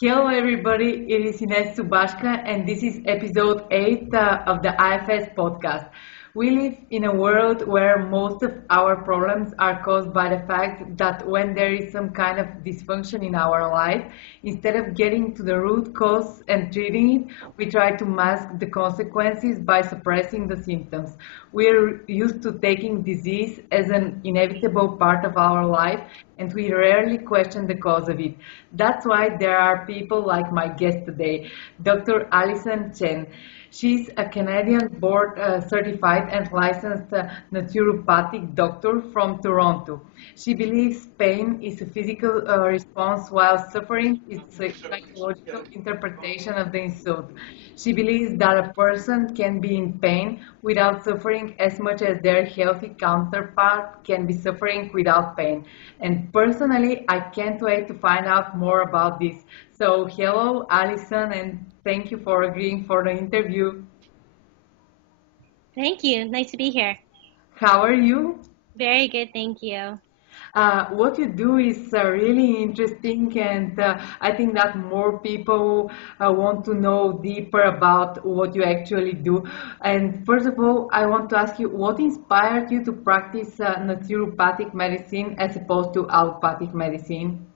Hello, everybody. It is Ines Subashka, and this is episode 8 of the IFS podcast. We live in a world where most of our problems are caused by the fact that when there is some kind of dysfunction in our life, instead of getting to the root cause and treating it, we try to mask the consequences by suppressing the symptoms. We're used to taking disease as an inevitable part of our life, and we rarely question the cause of it. That's why there are people like my guest today, Dr. Alison Chen. She's a Canadian board certified and licensed naturopathic doctor from Toronto. She believes pain is a physical response while suffering is a psychological interpretation of the insult. She believes that a person can be in pain without suffering as much as their healthy counterpart can be suffering without pain. And personally, I can't wait to find out more about this. So, hello, Alison, and thank you for agreeing for the interview. Thank you. Nice to be here. How are you? Very good, thank you. What you do is really interesting, and I think that more people want to know deeper about what you actually do. And first of all, I want to ask you, what inspired you to practice naturopathic medicine as opposed to allopathic medicine?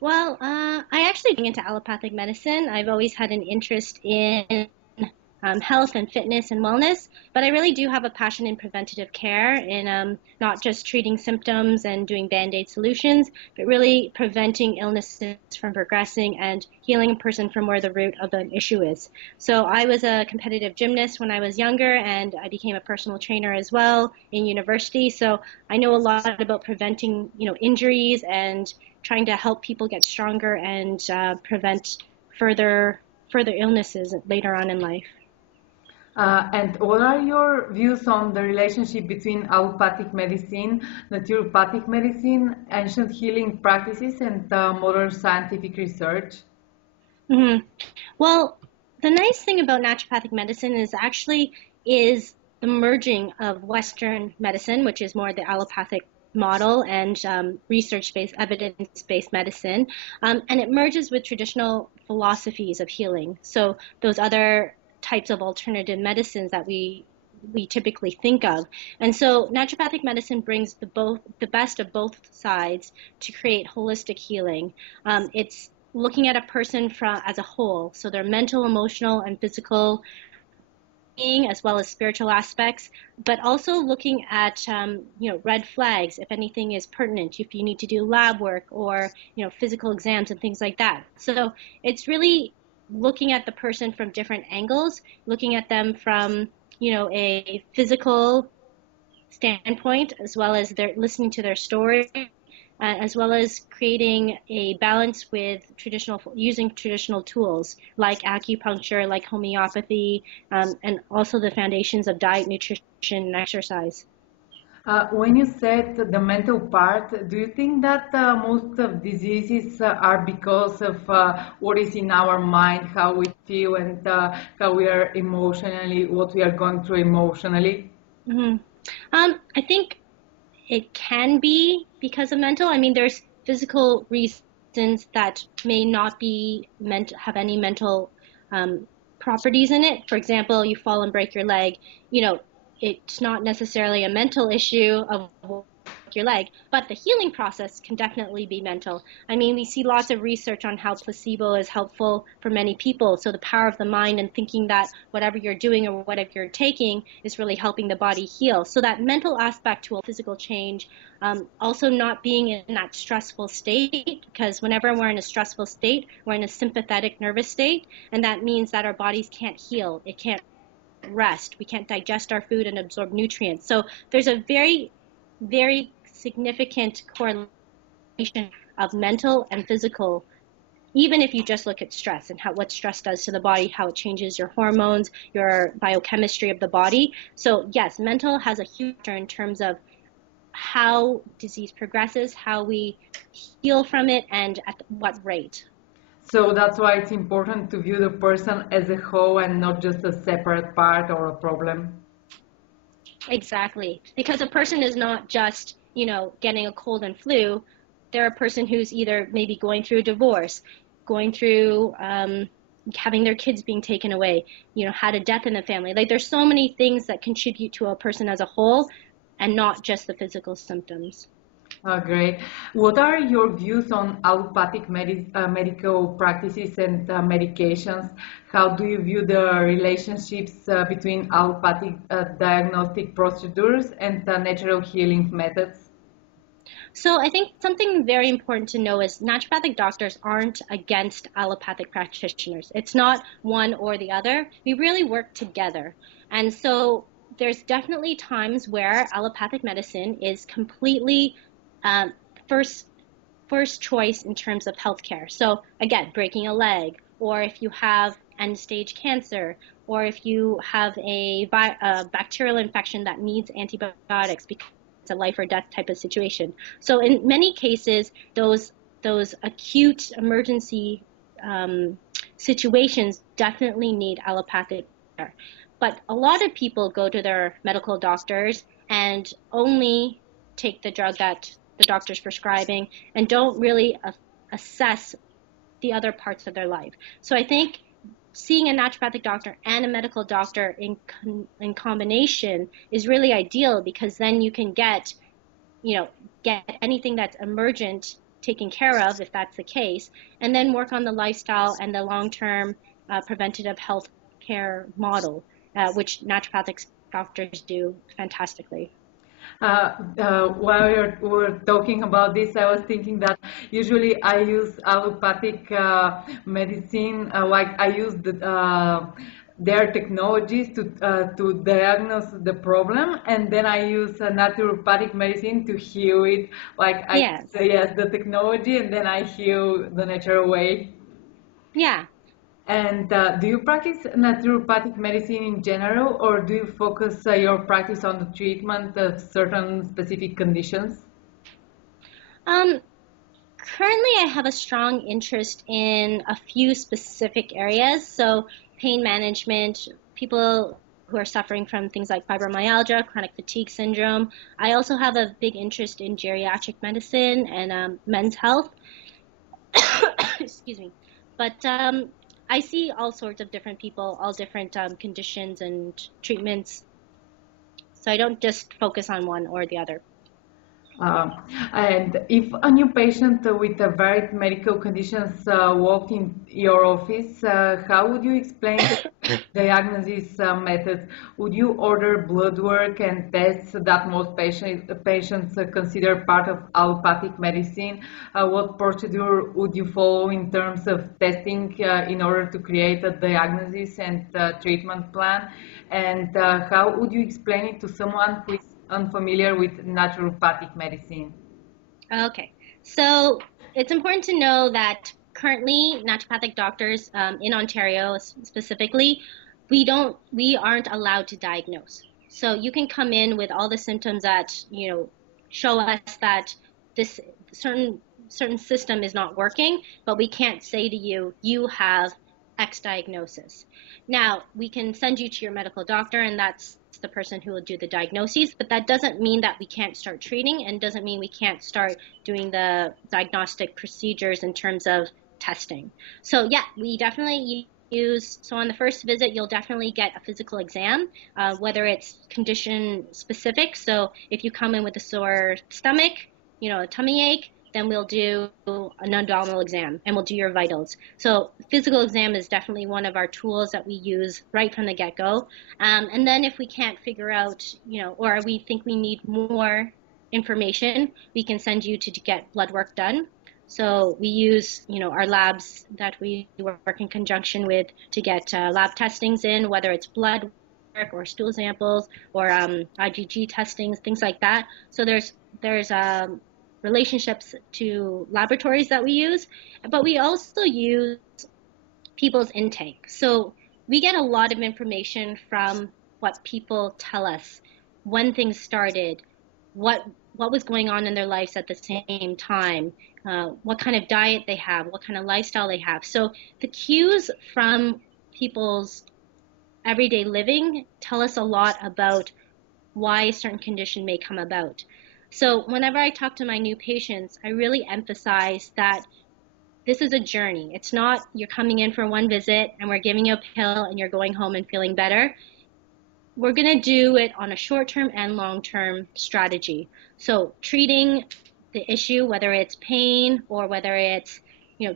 Well, I actually got into allopathic medicine. I've always had an interest in health and fitness and wellness, but I really do have a passion in preventative care, in not just treating symptoms and doing band-aid solutions, but really preventing illnesses from progressing and healing a person from where the root of the issue is. So I was a competitive gymnast when I was younger, and I became a personal trainer as well in university. So I know a lot about preventing, injuries and trying to help people get stronger and prevent further illnesses later on in life. And what are your views on the relationship between allopathic medicine, naturopathic medicine, ancient healing practices, and modern scientific research? Mm-hmm. Well, the nice thing about naturopathic medicine is the merging of Western medicine, which is more the allopathic model, and research-based, evidence-based medicine, and it merges with traditional philosophies of healing. So those other types of alternative medicines that we typically think of. And so naturopathic medicine brings the best of both sides to create holistic healing. It's looking at a person as a whole, so their mental, emotional, and physical being, as well as spiritual aspects, but also looking at red flags if anything is pertinent, if you need to do lab work or physical exams and things like that. So it's really looking at the person from different angles, looking at them from a physical standpoint, as well as listening to their story, as well as creating a balance with using traditional tools like acupuncture, like homeopathy, and also the foundations of diet, nutrition, and exercise. When you said the mental part, do you think that most of diseases are because of what is in our mind, how we feel, and how we are emotionally, what we are going through emotionally? Mm-hmm. I think it can be because of mental. I mean, there's physical reasons that may not have any mental properties in it. For example, you fall and break your leg, it's not necessarily a mental issue of your leg, but the healing process can definitely be mental. I mean, we see lots of research on how placebo is helpful for many people. So the power of the mind and thinking that whatever you're doing or whatever you're taking is really helping the body heal. So that mental aspect to a physical change, also not being in that stressful state, because whenever we're in a stressful state, we're in a sympathetic nervous state, and that means that our bodies can't heal. It can't rest. We can't digest our food and absorb nutrients. So there's a very, very significant correlation of mental and physical, even if you just look at stress and what stress does to the body, how it changes your hormones, your biochemistry of the body. So yes, mental has a huge factor in terms of how disease progresses, how we heal from it, and at what rate. So that's why it's important to view the person as a whole and not just a separate part or a problem. Exactly. Because a person is not just, getting a cold and flu. They're a person who's either maybe going through a divorce, going through having their kids being taken away, had a death in the family. Like there's so many things that contribute to a person as a whole and not just the physical symptoms. Great. What are your views on allopathic medical practices and medications? How do you view the relationships between allopathic diagnostic procedures and natural healing methods? So I think something very important to know is naturopathic doctors aren't against allopathic practitioners. It's not one or the other. We really work together. And so there's definitely times where allopathic medicine is completely first choice in terms of healthcare. So again, breaking a leg, or if you have end-stage cancer, or if you have a bacterial infection that needs antibiotics because it's a life or death type of situation. So in many cases, those acute emergency situations definitely need allopathic care. But a lot of people go to their medical doctors and only take the drug that the doctor's prescribing and don't really assess the other parts of their life. So I think seeing a naturopathic doctor and a medical doctor in combination is really ideal, because then you can get anything that's emergent taken care of, if that's the case, and then work on the lifestyle and the long-term preventative health care model, which naturopathic doctors do fantastically. While we're talking about this, I was thinking that usually I use allopathic medicine, like I use their technologies to diagnose the problem, and then I use naturopathic medicine to heal it. Like I Yes. yes, the technology, and then I heal the natural way. Yeah. And do you practice naturopathic medicine in general, or do you focus your practice on the treatment of certain specific conditions? Currently, I have a strong interest in a few specific areas. So pain management, people who are suffering from things like fibromyalgia, chronic fatigue syndrome. I also have a big interest in geriatric medicine and men's health. Excuse me. But I see all sorts of different people, all different conditions and treatments. So I don't just focus on one or the other. Uh, and if a new patient with varied medical conditions walked in your office, how would you explain the diagnosis methods? Would you order blood work and tests that most patients consider part of allopathic medicine? What procedure would you follow in terms of testing in order to create a diagnosis and treatment plan? And how would you explain it to someone who is unfamiliar with naturopathic medicine? Okay, so it's important to know that currently naturopathic doctors in Ontario specifically, we aren't allowed to diagnose. So you can come in with all the symptoms that, show us that this certain system is not working, but we can't say to you, you have X diagnosis. Now, we can send you to your medical doctor, and that's the person who will do the diagnoses, but that doesn't mean that we can't start treating, and doesn't mean we can't start doing the diagnostic procedures in terms of testing. So yeah, we definitely so on the first visit, you'll definitely get a physical exam, whether it's condition specific. So if you come in with a sore stomach, a tummy ache, then we'll do an abdominal exam and we'll do your vitals. So physical exam is definitely one of our tools that we use right from the get-go. And then if we can't figure out, or we think we need more information, we can send you to get blood work done. So we use, our labs that we work in conjunction with to get lab testings in, whether it's blood work or stool samples or IgG testings, things like that. So there's relationships to laboratories that we use, but we also use people's intake. So we get a lot of information from what people tell us, when things started, what was going on in their lives at the same time, what kind of diet they have, what kind of lifestyle they have. So the cues from people's everyday living tell us a lot about why a certain condition may come about. So whenever I talk to my new patients, I really emphasize that this is a journey. It's not you're coming in for one visit and we're giving you a pill and you're going home and feeling better. We're going to do it on a short-term and long-term strategy. So treating the issue, whether it's pain or whether it's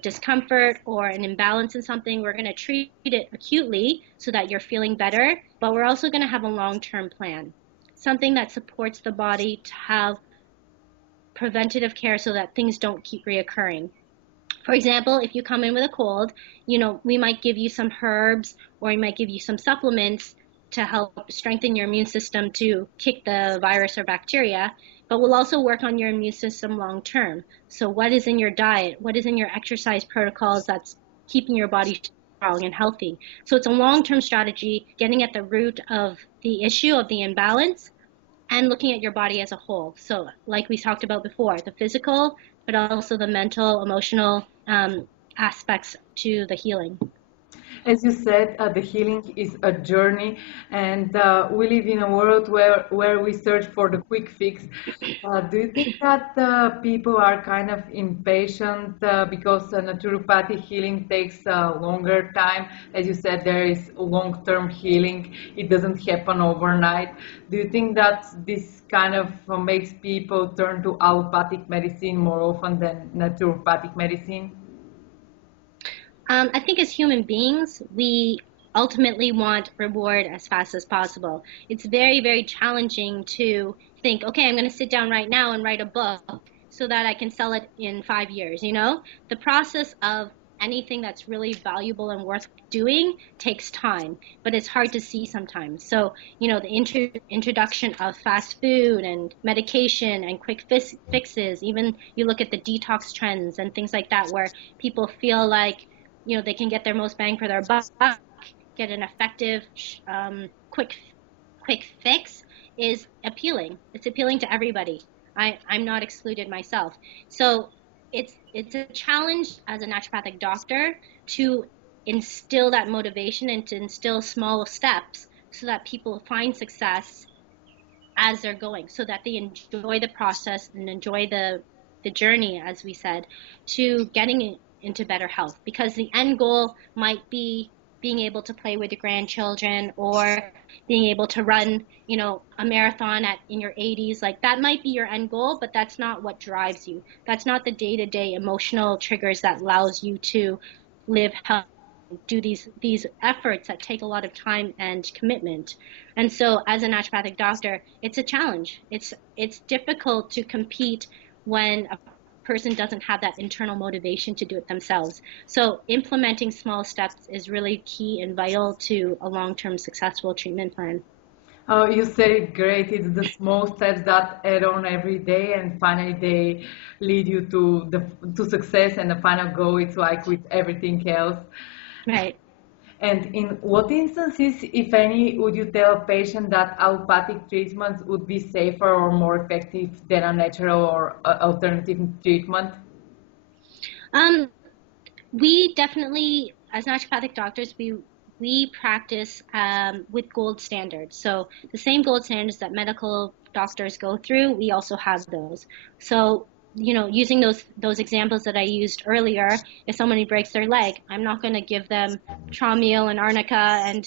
discomfort or an imbalance in something, we're going to treat it acutely so that you're feeling better, but we're also going to have a long-term plan, something that supports the body to have preventative care so that things don't keep reoccurring. For example, if you come in with a cold, we might give you some herbs or we might give you some supplements to help strengthen your immune system to kick the virus or bacteria, but we'll also work on your immune system long term. So what is in your diet? What is in your exercise protocols that's keeping your body strong and healthy? So it's a long-term strategy, getting at the root of the issue of the imbalance and looking at your body as a whole. So like we talked about before, the physical, but also the mental, emotional aspects to the healing. As you said, the healing is a journey, and we live in a world where we search for the quick fix. Do you think that people are kind of impatient because naturopathic healing takes a longer time? As you said, there is long-term healing. It doesn't happen overnight. Do you think that this kind of makes people turn to allopathic medicine more often than naturopathic medicine? I think as human beings, we ultimately want reward as fast as possible. It's very, very challenging to think, okay, I'm going to sit down right now and write a book so that I can sell it in 5 years. The process of anything that's really valuable and worth doing takes time, but it's hard to see sometimes. So, the introduction of fast food and medication and quick fixes, even you look at the detox trends and things like that, where people feel like they can get their most bang for their buck, get an effective, quick fix, is appealing. It's appealing to everybody. I'm not excluded myself. So it's a challenge as a naturopathic doctor to instill that motivation and to instill small steps so that people find success as they're going, so that they enjoy the process and enjoy the journey, as we said, to getting into better health, because the end goal might be being able to play with your grandchildren or being able to run, a marathon in your 80s. Like, that might be your end goal, but that's not what drives you. That's not the day-to-day emotional triggers that allows you to live health, do these efforts that take a lot of time and commitment. And so as a naturopathic doctor, it's a challenge. It's difficult to compete when a person doesn't have that internal motivation to do it themselves. So implementing small steps is really key and vital to a long-term successful treatment plan. Oh, you said it great. It's the small steps that add on every day, and finally they lead you to success. And the final goal, it's like with everything else. Right. And in what instances, if any, would you tell a patient that allopathic treatments would be safer or more effective than a natural or alternative treatment? We definitely, as naturopathic doctors, we practice with gold standards. So the same gold standards that medical doctors go through, we also have those. So using those examples that I used earlier, if somebody breaks their leg, I'm not going to give them Traumeel and Arnica and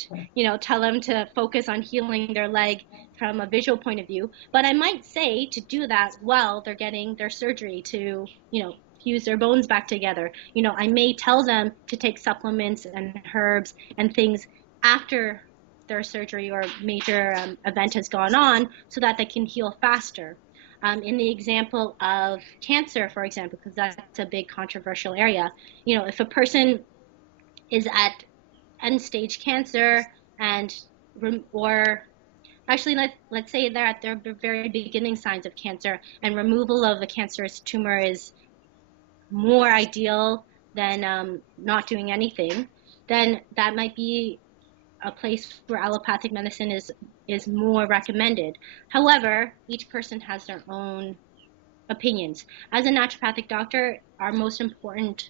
tell them to focus on healing their leg from a visual point of view. But I might say to do that while they're getting their surgery to fuse their bones back together. I may tell them to take supplements and herbs and things after their surgery or major event has gone on so that they can heal faster. In the example of cancer, for example, because that's a big controversial area, if a person is at end-stage cancer or actually let's say they're at their very beginning signs of cancer and removal of a cancerous tumor is more ideal than not doing anything, then that might be a place where allopathic medicine is more recommended. However, each person has their own opinions. As a naturopathic doctor, our most important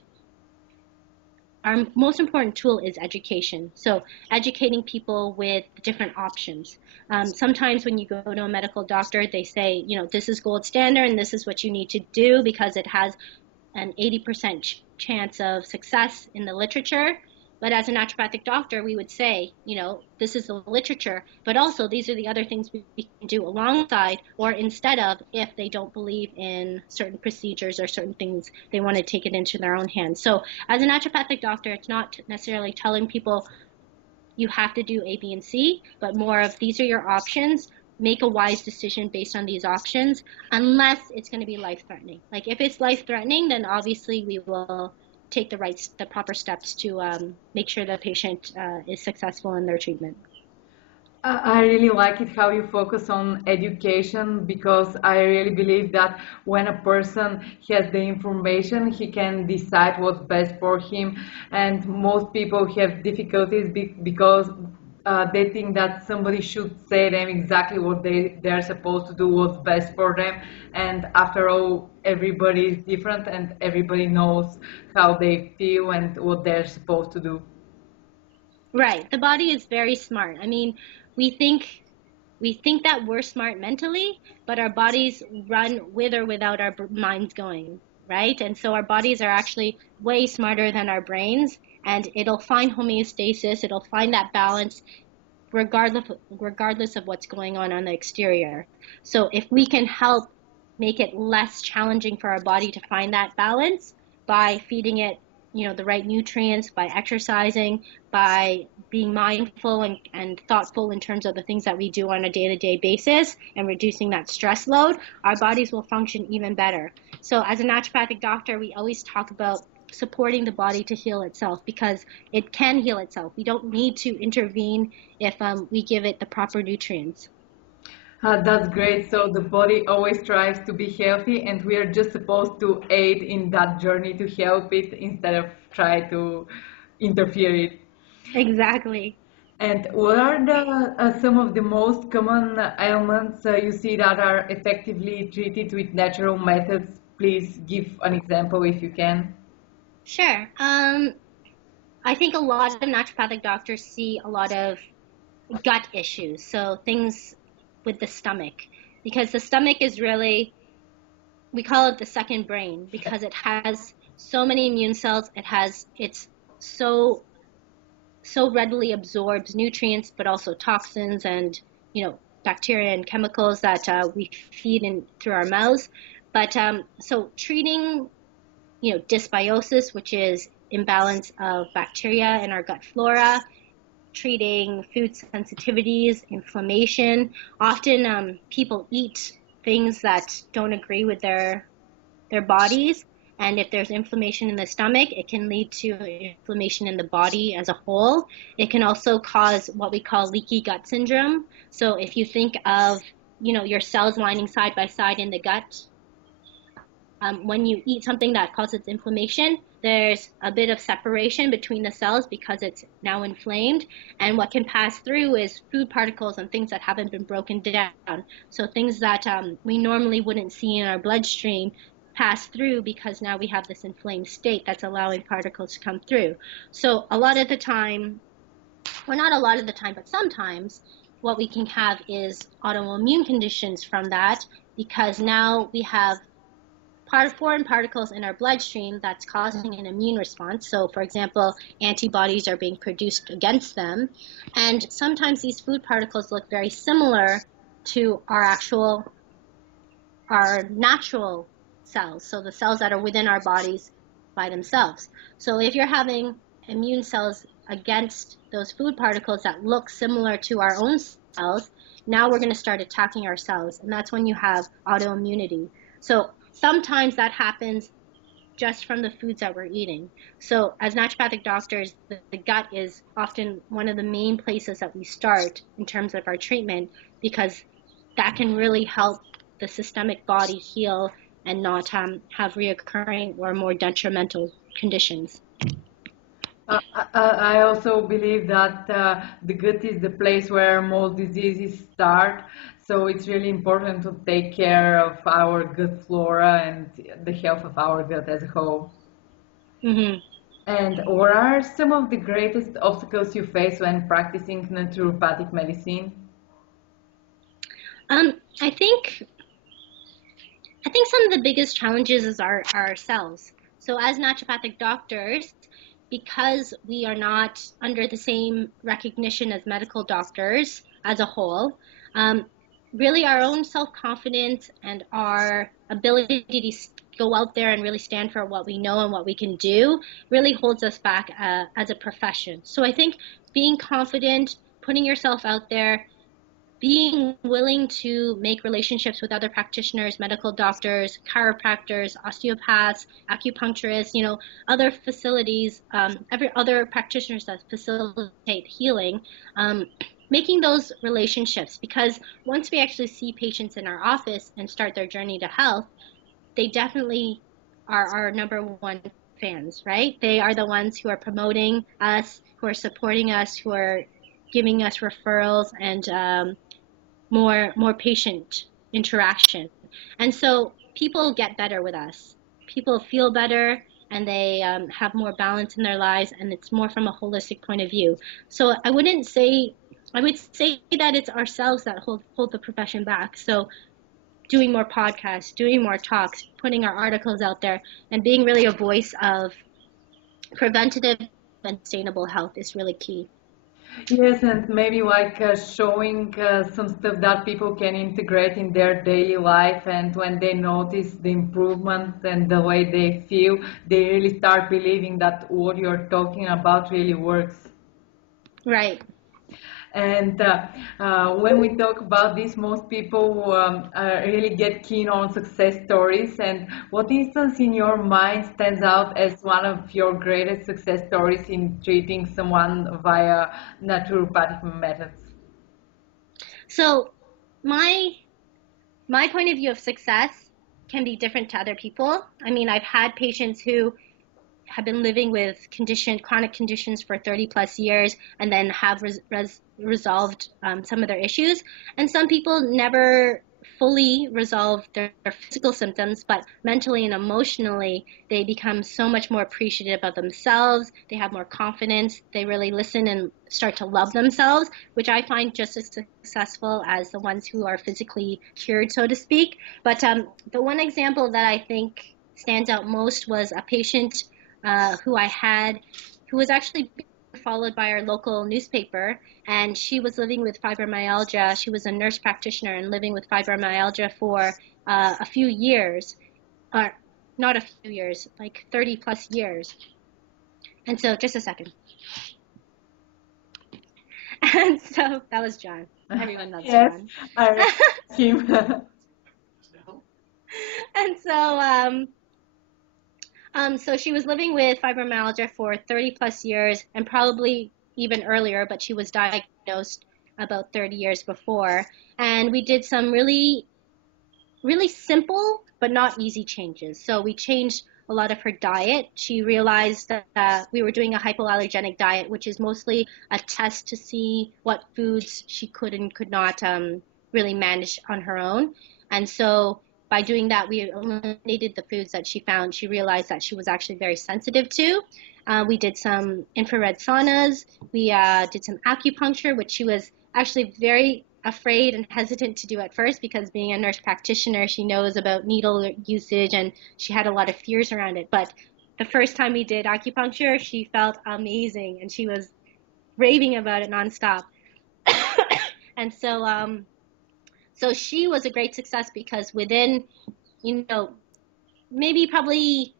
tool is education. So educating people with different options. Sometimes when you go to a medical doctor, they say, this is gold standard and this is what you need to do because it has an 80% chance of success in the literature. But as a naturopathic doctor, we would say, this is the literature, but also these are the other things we can do alongside or instead of if they don't believe in certain procedures or certain things, they want to take it into their own hands. So as a naturopathic doctor, it's not necessarily telling people you have to do A, B, and C, but more of these are your options. Make a wise decision based on these options, unless it's going to be life-threatening. Like if it's life-threatening, then obviously we will take the proper steps to make sure the patient is successful in their treatment. I really like it how you focus on education, because I really believe that when a person has the information, he can decide what's best for him. And most people have difficulties because they think that somebody should say them exactly what they're supposed to do, what's best for them. And after all, everybody is different and everybody knows how they feel and what they're supposed to do. Right. The body is very smart. I mean, we think that we're smart mentally, but our bodies run with or without our minds going, right? And so our bodies are actually way smarter than our brains, and it'll find homeostasis, it'll find that balance regardless of what's going on the exterior. So if we can help make it less challenging for our body to find that balance by feeding it the right nutrients, by exercising, by being mindful and thoughtful in terms of the things that we do on a day-to-day basis and reducing that stress load, our bodies will function even better. So as a naturopathic doctor, we always talk about supporting the body to heal itself, because it can heal itself. We don't need to intervene if we give it the proper nutrients. That's great. So the body always strives to be healthy, and we are just supposed to aid in that journey to help it instead of try to interfere it. Exactly. And what are some of the most common ailments you see that are effectively treated with natural methods? Please give an example if you can. Sure. I think a lot of naturopathic doctors see a lot of gut issues. So things with the stomach, because the stomach is really, we call it the second brain, because it has so many immune cells. It's so readily absorbs nutrients, but also toxins and, bacteria and chemicals that we feed in through our mouths. But so treating, dysbiosis, which is imbalance of bacteria in our gut flora, treating food sensitivities, inflammation. Often people eat things that don't agree with their bodies. And if there's inflammation in the stomach, it can lead to inflammation in the body as a whole. It can also cause what we call leaky gut syndrome. So if you think of, your cells lining side by side in the gut, when you eat something that causes inflammation, there's a bit of separation between the cells because it's now inflamed. And what can pass through is food particles and things that haven't been broken down. So things that we normally wouldn't see in our bloodstream pass through because now we have this inflamed state that's allowing particles to come through. So a lot of the time, well, not a lot of the time, but sometimes what we can have is autoimmune conditions from that, because now we have foreign particles in our bloodstream that's causing an immune response. So, for example, antibodies are being produced against them. And sometimes these food particles look very similar to our natural cells, so the cells that are within our bodies by themselves. So if you're having immune cells against those food particles that look similar to our own cells, now we're going to start attacking our cells, and that's when you have autoimmunity. So sometimes that happens just from the foods that we're eating. So as naturopathic doctors, the gut is often one of the main places that we start in terms of our treatment, because that can really help the systemic body heal and not have reoccurring or more detrimental conditions. I also believe that the gut is the place where most diseases start. So it's really important to take care of our gut flora and the health of our gut as a whole. Mm-hmm. And what are some of the greatest obstacles you face when practicing naturopathic medicine? I think some of the biggest challenges is our cells. So as naturopathic doctors, because we are not under the same recognition as medical doctors as a whole, really our own self-confidence and our ability to go out there and really stand for what we know and what we can do really holds us back as a profession. So I think being confident, putting yourself out there, being willing to make relationships with other practitioners, medical doctors, chiropractors, osteopaths, acupuncturists, other facilities, every other practitioners that facilitate healing, making those relationships, because once we actually see patients in our office and start their journey to health, they definitely are our number one fans, right? They are the ones who are promoting us, who are supporting us, who are giving us referrals and more patient interaction. And so people get better with us. People feel better and they have more balance in their lives, and it's more from a holistic point of view. So I would say that it's ourselves that hold the profession back. So doing more podcasts, doing more talks, putting our articles out there, and being really a voice of preventative and sustainable health is really key. Yes, and maybe like showing some stuff that people can integrate in their daily life, and when they notice the improvement and the way they feel, they really start believing that what you're talking about really works. Right. And when we talk about this, most people really get keen on success stories. And what instance in your mind stands out as one of your greatest success stories in treating someone via naturopathic methods? So my point of view of success can be different to other people. I mean, I've had patients who have been living with chronic conditions for 30 plus years and then have resolved some of their issues. And some people never fully resolve their physical symptoms, but mentally and emotionally, they become so much more appreciative of themselves. They have more confidence. They really listen and start to love themselves, which I find just as successful as the ones who are physically cured, so to speak. But the one example that I think stands out most was a patient who I had, who was actually followed by our local newspaper, and she was living with fibromyalgia. She was a nurse practitioner and living with fibromyalgia for a few years, or not a few years, like 30 plus years. And so, just a second. And so that was John. Everyone loves yes, John. I him. And so she was living with fibromyalgia for 30 plus years, and probably even earlier, but she was diagnosed about 30 years before. And we did some really, really simple but not easy changes. So we changed a lot of her diet. She realized that we were doing a hypoallergenic diet, which is mostly a test to see what foods she could and could not really manage on her own. And so by doing that, we eliminated the foods that she found she realized that she was actually very sensitive to. We did some infrared saunas. We did some acupuncture, which she was actually very afraid and hesitant to do at first, because being a nurse practitioner, she knows about needle usage and she had a lot of fears around it. But the first time we did acupuncture, she felt amazing and she was raving about it nonstop. And so she was a great success, because within, maybe probably,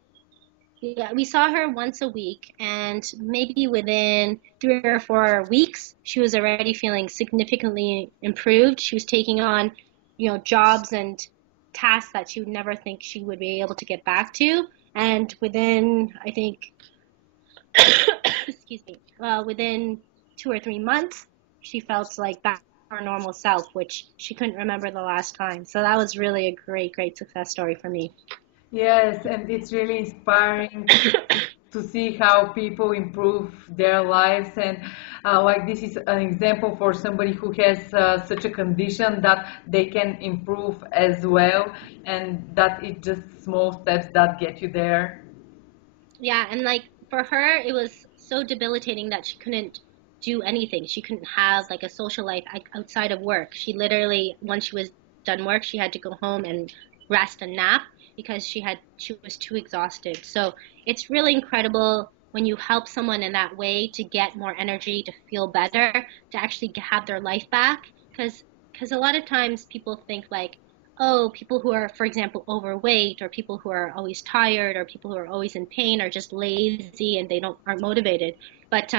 we saw her once a week, and maybe within 3 or 4 weeks, she was already feeling significantly improved. She was taking on, jobs and tasks that she would never think she would be able to get back to. And within, I think, excuse me, within 2 or 3 months, she felt like back to her normal self, which she couldn't remember the last time. So that was really a great, great success story for me. Yes, and it's really inspiring to see how people improve their lives. And like this is an example for somebody who has such a condition that they can improve as well, and that it's just small steps that get you there. Yeah, and like for her, it was so debilitating that she couldn't do anything. She couldn't have like a social life outside of work. She literally, once she was done work, she had to go home and rest and nap, because she was too exhausted. So it's really incredible when you help someone in that way to get more energy, to feel better, to actually have their life back. Because a lot of times people think like, oh, people who are, for example, overweight, or people who are always tired, or people who are always in pain, are just lazy and they aren't motivated. But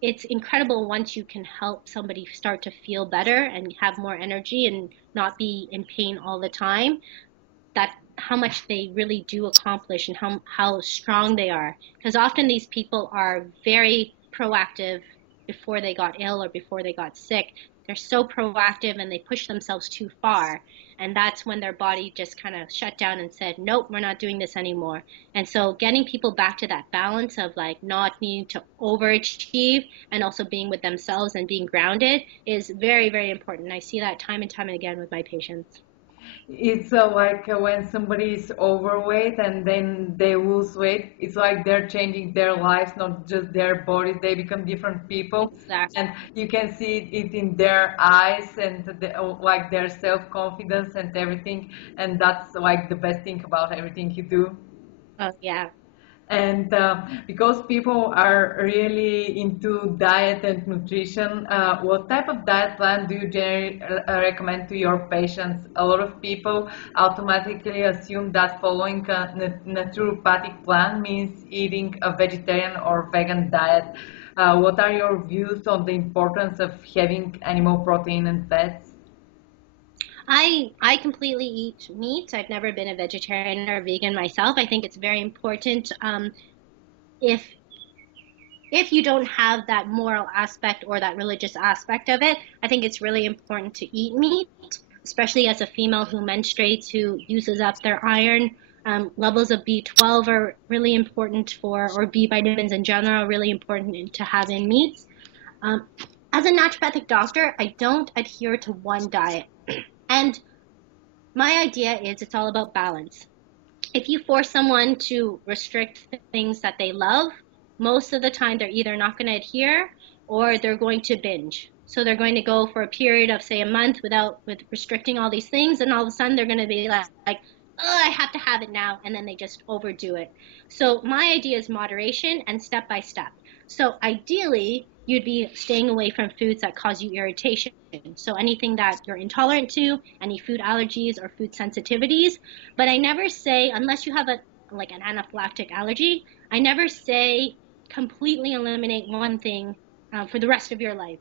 it's incredible once you can help somebody start to feel better and have more energy and not be in pain all the time, that how much they really do accomplish and how strong they are. Because often these people are very proactive before they got ill or before they got sick. They're so proactive and they push themselves too far. And that's when their body just kind of shut down and said, nope, we're not doing this anymore. And so getting people back to that balance of like not needing to overachieve and also being with themselves and being grounded is very, very important. I see that time and time again with my patients. It's like when somebody is overweight and then they lose weight, it's like they're changing their lives, not just their bodies. They become different people. Exactly. And you can see it in their eyes and like their self-confidence and everything. And that's like the best thing about everything you do. Oh, yeah. And because people are really into diet and nutrition, what type of diet plan do you generally recommend to your patients? A lot of people automatically assume that following a naturopathic plan means eating a vegetarian or vegan diet. What are your views on the importance of having animal protein and fats? I completely eat meat. I've never been a vegetarian or vegan myself. I think it's very important. If you don't have that moral aspect or that religious aspect of it, I think it's really important to eat meat, especially as a female who menstruates, who uses up their iron. Levels of B12 are really important or B vitamins in general, are really important to have in meats. As a naturopathic doctor, I don't adhere to one diet. And my idea is it's all about balance. If you force someone to restrict things that they love, most of the time they're either not going to adhere or they're going to binge. So they're going to go for a period of, say, a month with restricting all these things, and all of a sudden they're going to be like, oh, I have to have it now, and then they just overdo it. So my idea is moderation and step by step. So ideally, you'd be staying away from foods that cause you irritation. So anything that you're intolerant to, any food allergies or food sensitivities. But I never say, unless you have an anaphylactic allergy, I never say completely eliminate one thing for the rest of your life.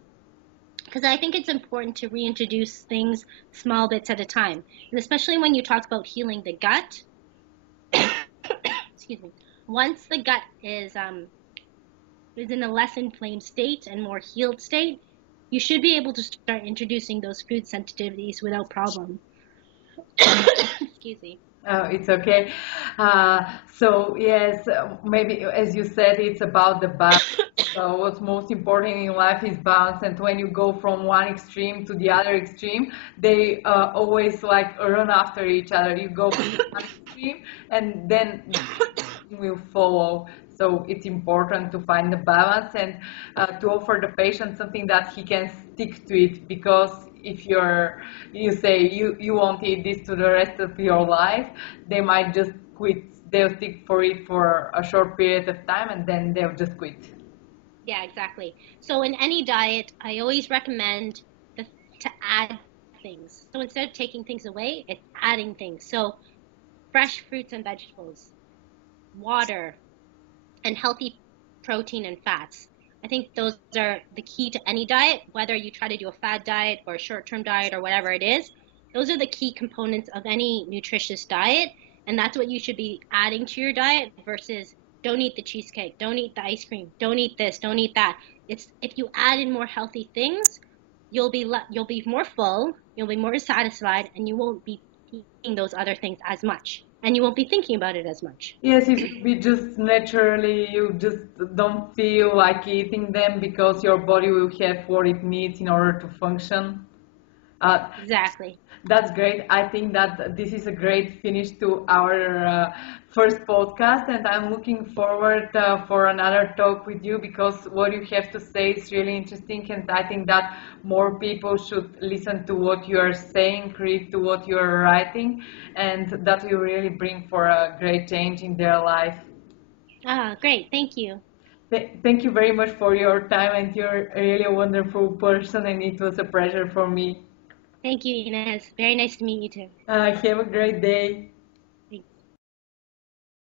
Because I think it's important to reintroduce things small bits at a time. And especially when you talk about healing the gut, excuse me, once the gut is in a less inflamed state and more healed state, you should be able to start introducing those food sensitivities without problem. Excuse me. It's okay. So yes, maybe as you said, it's about the balance. So what's most important in life is balance. And when you go from one extreme to the other extreme, they always like run after each other. You go from one extreme, and then will follow. So it's important to find the balance and to offer the patient something that he can stick to it, because if you say you won't eat this to the rest of your life, they might just quit. They'll stick for it for a short period of time and then they'll just quit. Yeah, exactly. So in any diet, I always recommend to add things. So instead of taking things away, it's adding things. So fresh fruits and vegetables, water, and healthy protein and fats. I think those are the key to any diet, whether you try to do a fad diet or a short-term diet or whatever it is. Those are the key components of any nutritious diet, and that's what you should be adding to your diet versus don't eat the cheesecake, don't eat the ice cream, don't eat this, don't eat that. It's if you add in more healthy things, you'll be more full, you'll be more satisfied, and you won't be eating those other things as much. And you won't be thinking about it as much. Yes, if we just naturally, you just don't feel like eating them because your body will have what it needs in order to function. Exactly. That's great. I think that this is a great finish to our first podcast, and I'm looking forward for another talk with you because what you have to say is really interesting, and I think that more people should listen to what you are saying, read to what you are writing, and that will really bring for a great change in their life. Ah, great. Thank you. Thank you very much for your time, and you're really a wonderful person, and it was a pleasure for me. Thank you, Inez. Very nice to meet you too. Have a great day.